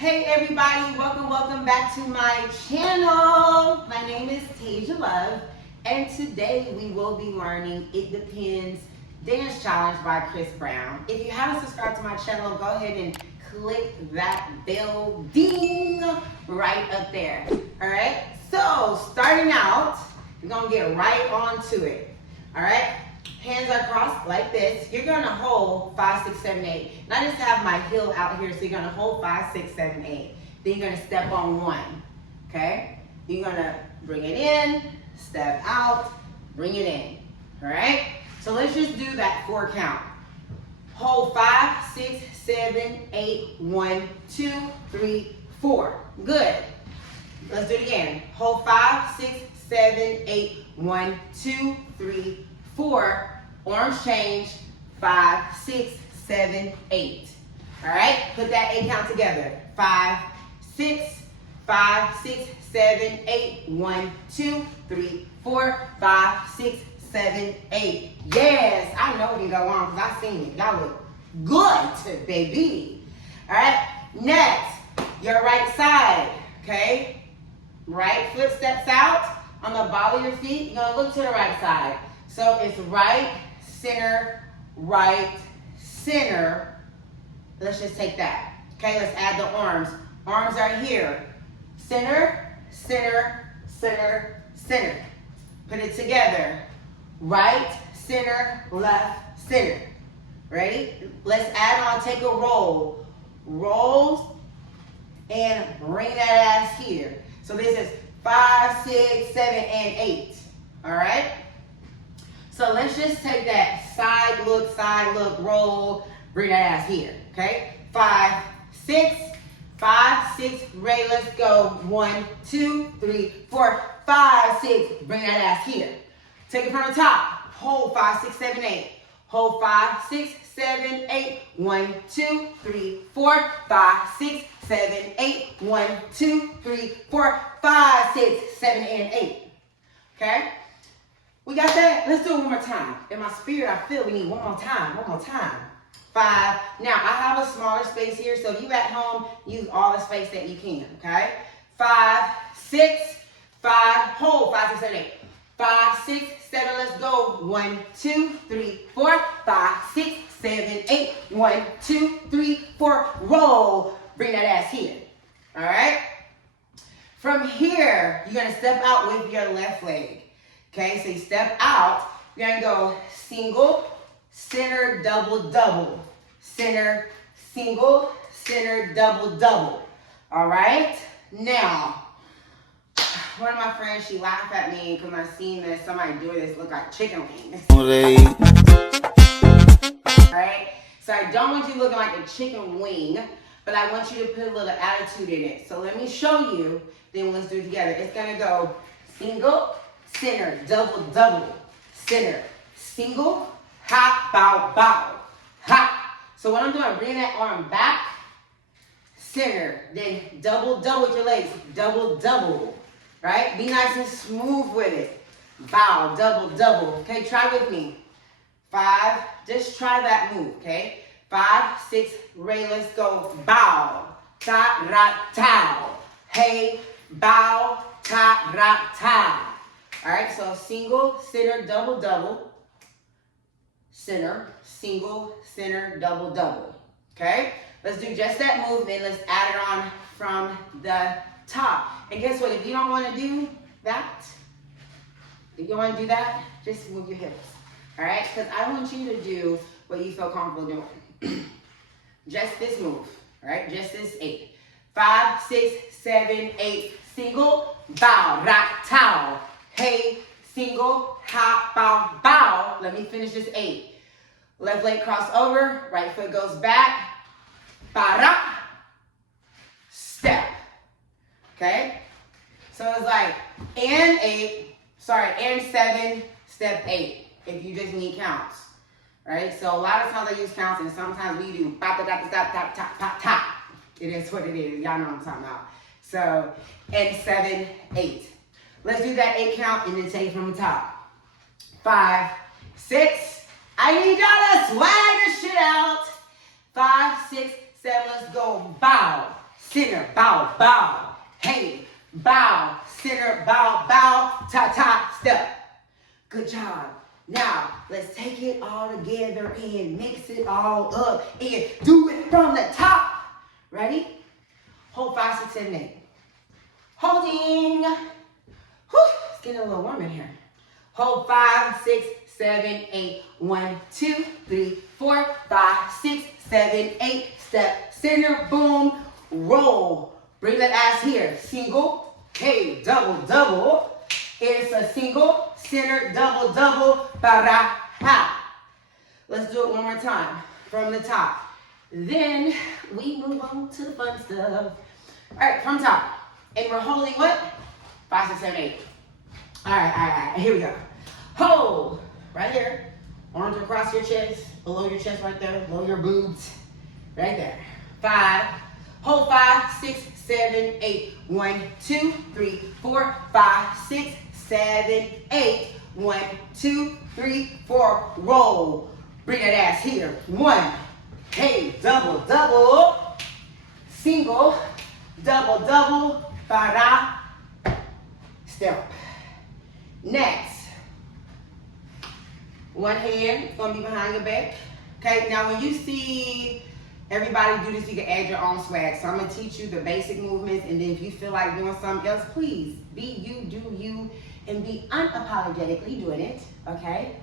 Hey everybody, welcome back to my channel. My name is Tasia Love, and today we will be learning It Depends Dance Challenge by Chris Brown. If you haven't subscribed to my channel, go ahead and click that bell ding right up there. Alright, so starting out, we're gonna get right on to it. Alright, hands are crossed like this. You're gonna hold 5, 6, 7, 8. And I just have my heel out here, so you're gonna hold 5, 6, 7, 8. Then you're gonna step on 1. Okay? You're gonna bring it in, step out, bring it in. Alright? So let's just do that 4 count. Hold 5, 6, 7, 8, 1, 2, 3, 4. Good. Let's do it again. Hold 5, 6, 7, 8, 1, 2, 3, 4. Arms change. 5, 6, 7, 8. All right? Put that 8 count together. 5, 6, 5, 6, 7, 8, 1, 2, 3, 4, 5, 6, 7, 8. Yes, I know we can go on because I've seen it. Y'all look good, baby. All right? Next, your right side. Okay? Right foot steps out on the ball of your feet. You're going to look to the right side. So it's right, center, right, center. Let's just take that. Okay, let's add the arms. Arms are here. Center, center, center, center. Put it together. Right, center, left, center. Ready? Let's add on, take a roll. Roll and bring that ass here. So this is 5, 6, 7, and 8. All right? So let's just take that side look, roll, bring that ass here, okay? 5, 6, 5, 6, ready, let's go. 1, 2, 3, 4, 5, 6, bring that ass here. Take it from the top, hold 5, 6, 7, 8. Hold 5, 6, 7, 8, 1, 2, 3, 4, 5, 6, 7, 8, 1, 2, 3, 4, 5, 6, 7, and 8, okay? We got that? Let's do it one more time. In my spirit, I feel we need one more time. 5. Now, I have a smaller space here, so if you at home, use all the space that you can, okay? 5, 6, 5, hold 5, 6, 7, 8. 5, 6, 7, let's go. 1, 2, 3, 4, 5, 6, 7, 8. 1, 2, 3, 4, roll. Bring that ass here, all right? From here, you're gonna step out with your left leg. Okay, so you step out, you're gonna go single, center, double, double. Center, single, center, double, double. All right? Now, one of my friends, she laughed at me because I seen this, somebody doing this look like chicken wings. All right? So I don't want you looking like a chicken wing, but I want you to put a little attitude in it. So let me show you, then let's do it together. It's gonna go single, center, double, double, center, single, hop, bow, bow, hop. So what I'm doing, I'm bringing that arm back, center, then double, double with your legs, double, double, right? Be nice and smooth with it. Bow, double, double. Okay, try with me. 5, just try that move, okay? 5, 6, ready, let's go. Bow, ta, ra, ta. Hey, bow, ta, ra, ta. All right, so single, center, double, double, center, single, center, double, double. Okay, let's do just that move, then let's add it on from the top. And guess what? If you don't want to do that, just move your hips. All right, because I want you to do what you feel comfortable doing. Just this move. All right, just this 8. 5, 6, 7, 8. Single, bow, rock, towel. Hey, single, hop, bow, bow. Let me finish this 8. Left leg cross over, right foot goes back. Para, step. Okay? So it's like, and 7, step 8, if you just need counts. Right? So a lot of times I use counts, and sometimes we do pop, tap, tap, tap, tap, tap, tap. It is what it is. Y'all know what I'm talking about. So, and 7, 8. Let's do that 8 count and then take it from the top. 5, 6. I need y'all to swag this shit out. 5, 6, 7. Let's go. Bow, center, bow, bow. Hey, bow, center, bow, bow, ta-ta, step. Good job. Now, let's take it all together and mix it all up and do it from the top. Ready? Hold 5, 6, 7, 8. Holding. Whew, it's getting a little warm in here. Hold 5, 6, 7, 8. 1, 2, 3, 4, 5, 6, 7, 8. Step, center, boom, roll. Bring that ass here. Single, hey, double, double. It's a single, center, double, double, para, ha. Let's do it one more time from the top. Then we move on to the fun stuff. All right, from top. And we're holding what? 5, 6, 7, 8. All right, here we go. Hold, right here. Arms across your chest, below your chest right there, below your boobs, right there. 5, hold 5, 6, 7, 8. 1, 2, 3, 4, 5, 6, 7, 8. 1, 2, 3, 4, roll. Bring that ass here. 1, hey, double, double. Single, double, double, para, step. Next. One hand is going to be behind your back. Okay, now when you see everybody do this, you can add your own swag. So I'm going to teach you the basic movements, and then if you feel like doing something else, please be you, do you, and be unapologetically doing it, okay?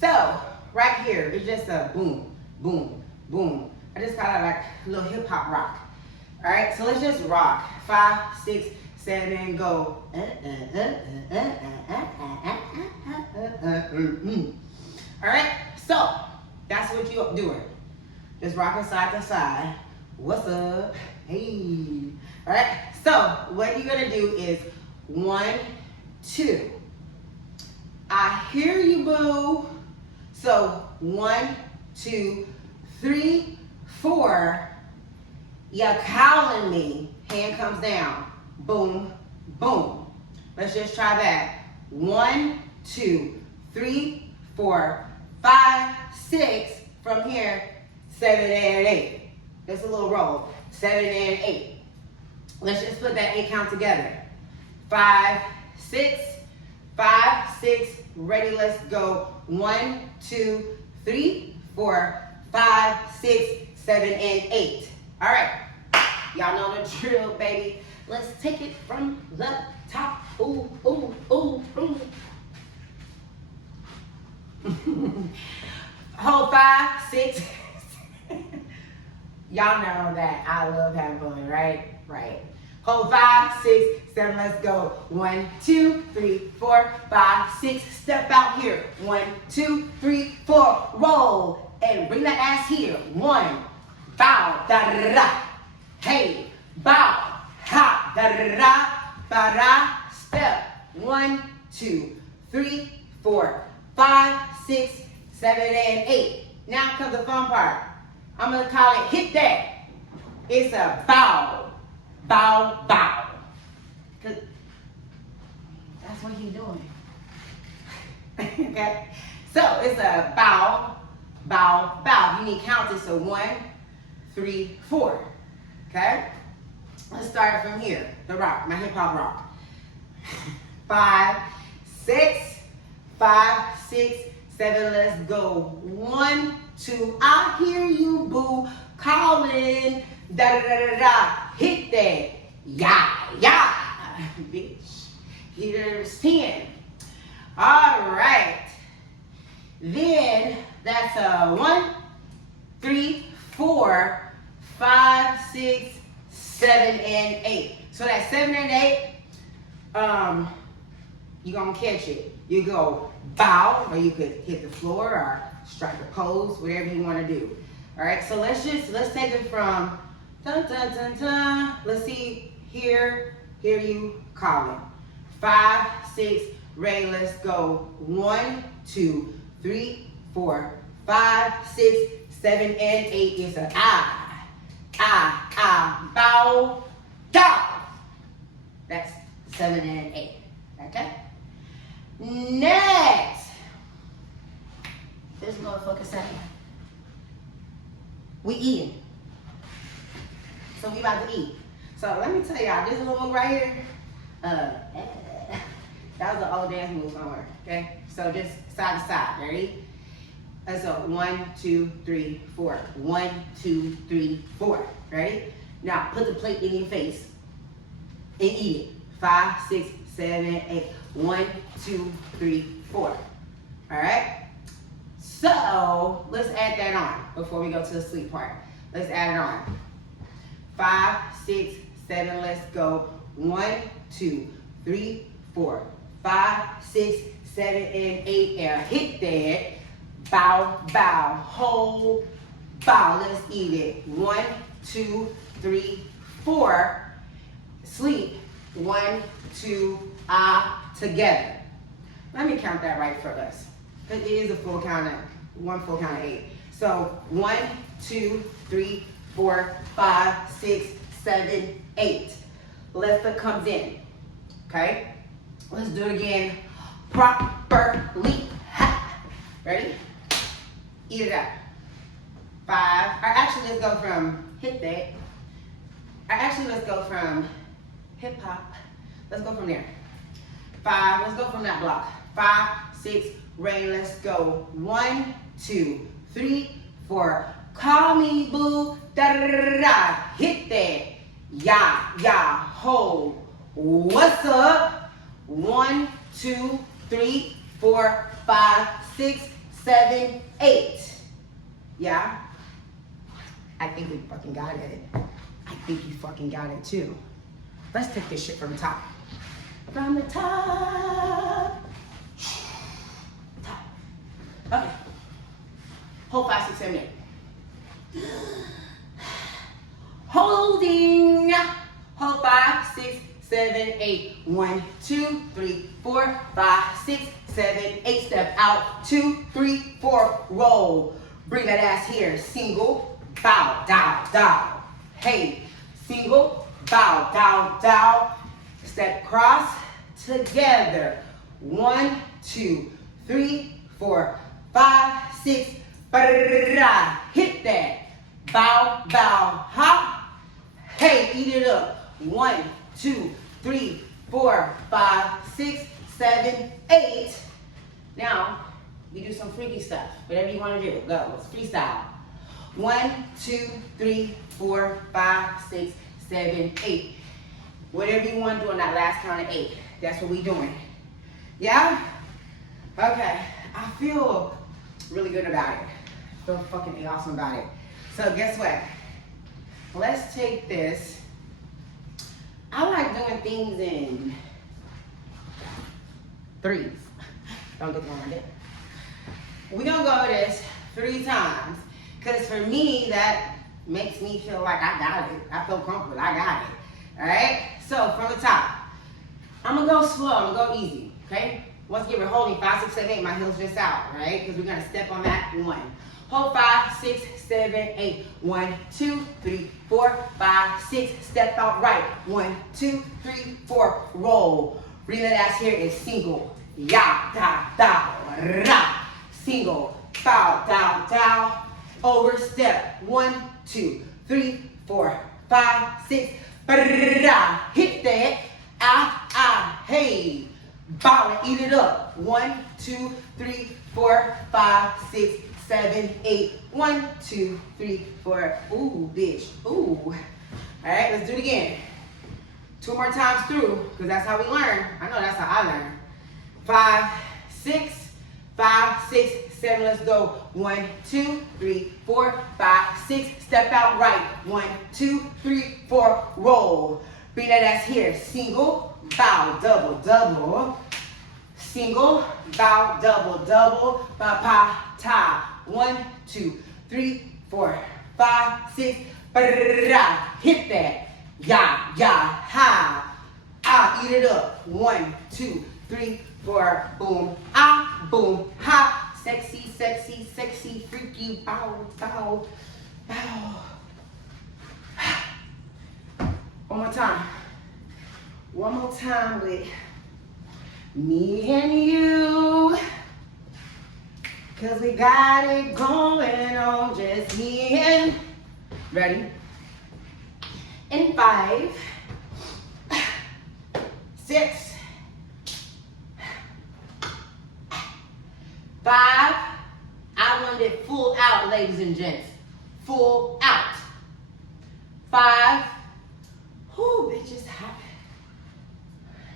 So, right here, it's just a boom, boom, boom. I just call it like a little hip hop rock. All right, so let's just rock. 5, 6, 7, go. All right, so that's what you're doing. Just rocking side to side. What's up? Hey. All right, so what you're gonna do is 1, 2. I hear you, boo. So 1, 2, 3, 4. You're calling me. Hand comes down. Boom, boom. Let's just try that. 1, 2, 3, 4, 5, 6. From here, 7 and 8. That's a little roll. 7 and 8. Let's just put that 8 count together. 5, 6, 5, 6. Ready, let's go. 1, 2, 3, 4, 5, 6, 7, and 8. All right. Y'all know the drill, baby. Let's take it from the top. Ooh, ooh, ooh, ooh. Hold 5, 6. Y'all know that I love having fun, right? Right. Hold 5, 6, 7, let's go. 1, 2, 3, 4, 5, 6. Step out here. 1, 2, 3, 4. Roll. And bring that ass here. 1. Bow. Da da da. Hey. Bow. Ha. Da da da. Ba da. Step. 1, 2, 3, 4, 5, 6, 7, and 8. Now comes the fun part. I'm going to call it hit that. It's a bow. Bow, bow. Cause that's what he's doing. Okay? So it's a bow, bow, bow. You need counting. So 1, 3, 4. Okay? Let's start from here. The rock, my hip hop rock. 5, 6, 5, 6, 7. Let's go. 1, 2. I hear you, boo, calling. Da da da da da. Hit that. Yeah, yeah. Bitch. Here's 10. All right. Then that's a 1, 3, 4, 5, 6, 7, and 8. So that 7 and 8, you're gonna catch it. You go bow, or you could hit the floor or strike a pose, whatever you want to do. All right, so let's take it from dun dun dun dun. Let's see, hear you calling. 5, 6, ready, let's go. 1, 2, 3, 4, 5, 6, 7, and 8 is a bow, down. That's 7 and 8. Okay? Next. This motherfucker saying, we eating. So we about to eat. So So let me tell y'all, this little move right here, that was an old dance move somewhere, okay? So just side to side, ready? So 1, 2, 3, 4. 1, 2, 3, 4. Ready? Now put the plate in your face and eat it. 5, 6, 7, 8. 1, 2, 3, 4. All right? So let's add that on before we go to the sleep part. Let's add it on. 5, 6, 7, let's go. 1, 2, 3, 4. 5, 6, 7, and 8. And hit that. Bow, bow, hold, bow. Let's eat it. 1, 2, 3, 4. Sleep. 1, 2, together. Let me count that right for us. It is a full count of 1 full count of 8. So 1, 2, 3, 4, 5, 6, 7, 8. Left foot comes in. Okay? Let's do it again. Properly. Ready? Eat it up. 5. Or actually, let's go from hit that. Or actually, let's go from hip hop. Let's go from there. 5. Let's go from that block. 5, 6. Rain. Let's go. 1, 2, 3, 4. Call me boo. Da da da da. Hit that. Ya. Hold. What's up? 1, 2, 3, 4, 5, 6, 7, 8. Yeah? I think we fucking got it. I think you fucking got it too. Let's take this shit from the top. From the top. Top. Okay. Hold 5, 6, 7, 8. Holding. Hold 5, 6, 7, 8. 1, 2, 3, 4, 5, 6, 7, 8. Step out. 2, 3, 4. Roll. Bring that ass here. Single. Bow. Down. Hey. Single. Bow. Down. Step cross. Together. 1, 2, 3, 4, 5, 6. Hit that. Bow. Hop. Hey. Eat it up. 1, 2, 3, 4, 5, 6, 7, 8. Now, we do some freaky stuff. Whatever you want to do, go. It's freestyle. 1, 2, 3, 4, 5, 6, 7, 8. Whatever you want to do on that last count of 8. That's what we're doing. Yeah? Okay. I feel really good about it. I feel fucking awesome about it. So guess what? Let's take this. I like doing things in 3s. Don't get me wrong. We're going to go over this 3 times. Because for me, that makes me feel like I got it. I feel comfortable. I got it. All right? So from the top, I'm going to go slow. I'm going to go easy. Okay? Once again, we're holding 5, 6, 7, 8. My heel's just out. All right? Because we're going to step on that. 1. Hold 5, 6, 7, 8. 1, 2, 3, 4, 5, 6. Step out right. 1, 2, 3, 4. Roll. Bring that ass here is single. Ya, da, ra. Single. Bow, down. Overstep. 1, 2, 3, 4, 5, 6. Hit that. Hey. Bow and eat it up. 1, 2, 3, 4, 5, 6, 7, 8. 1, 2, 3, 4. Ooh, bitch. Ooh. All right, let's do it again. 2 more times through, because that's how we learn. I know that's how I learn. 5, 6, 7. Let's go. 1, 2, 3, 4, 5, 6. Step out right. 1, 2, 3, 4. Roll. Bring that ass here. Single. Bow, double. Single, bow, double, ta. 1, 2, 3, 4, 5, 6. Hit that. Ya, ha. Eat it up. 1, 2, 3, 4. Boom, boom, ha. Sexy, freaky, bow. One more time with me and you. Cause we got it going on, just me and. Ready? In 5, 6, 5. I wanted it full out, ladies and gents. Full out. 5. Whoo, bitch, it's hot.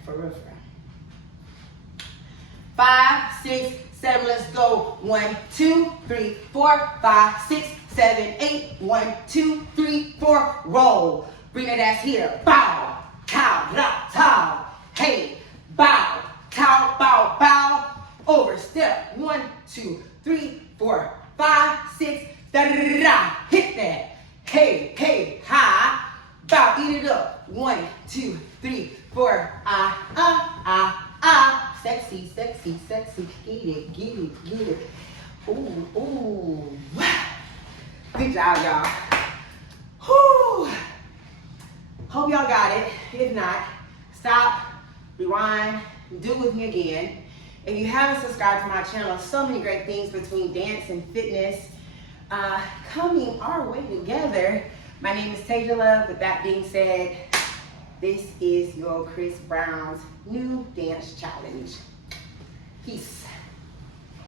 For real, for real. 5, 6, 7, let's go. 1, 2, 3, 4, 5, 6, 7, 8. 1, 2, 3, 4, roll. Bring that ass here. Bow, cow, rock, tow. Hey, bow, cow, bow, bow. Over, step. 1, 2, 3, 4, 5, 6, da-da-da-da. Hit that. Hey, hey, ha. Bow, eat it up. 1, 2, 3, 4, Sexy, sexy, sexy. Get it, get it, get it. Ooh, ooh. Good job, y'all. Whew. Hope y'all got it. If not, stop, rewind, do it with me again. If you haven't subscribed to my channel, so many great things between dance and fitness coming our way together. My name is Tasia Love. With that being said, this is your Chris Brown's new dance challenge. Peace.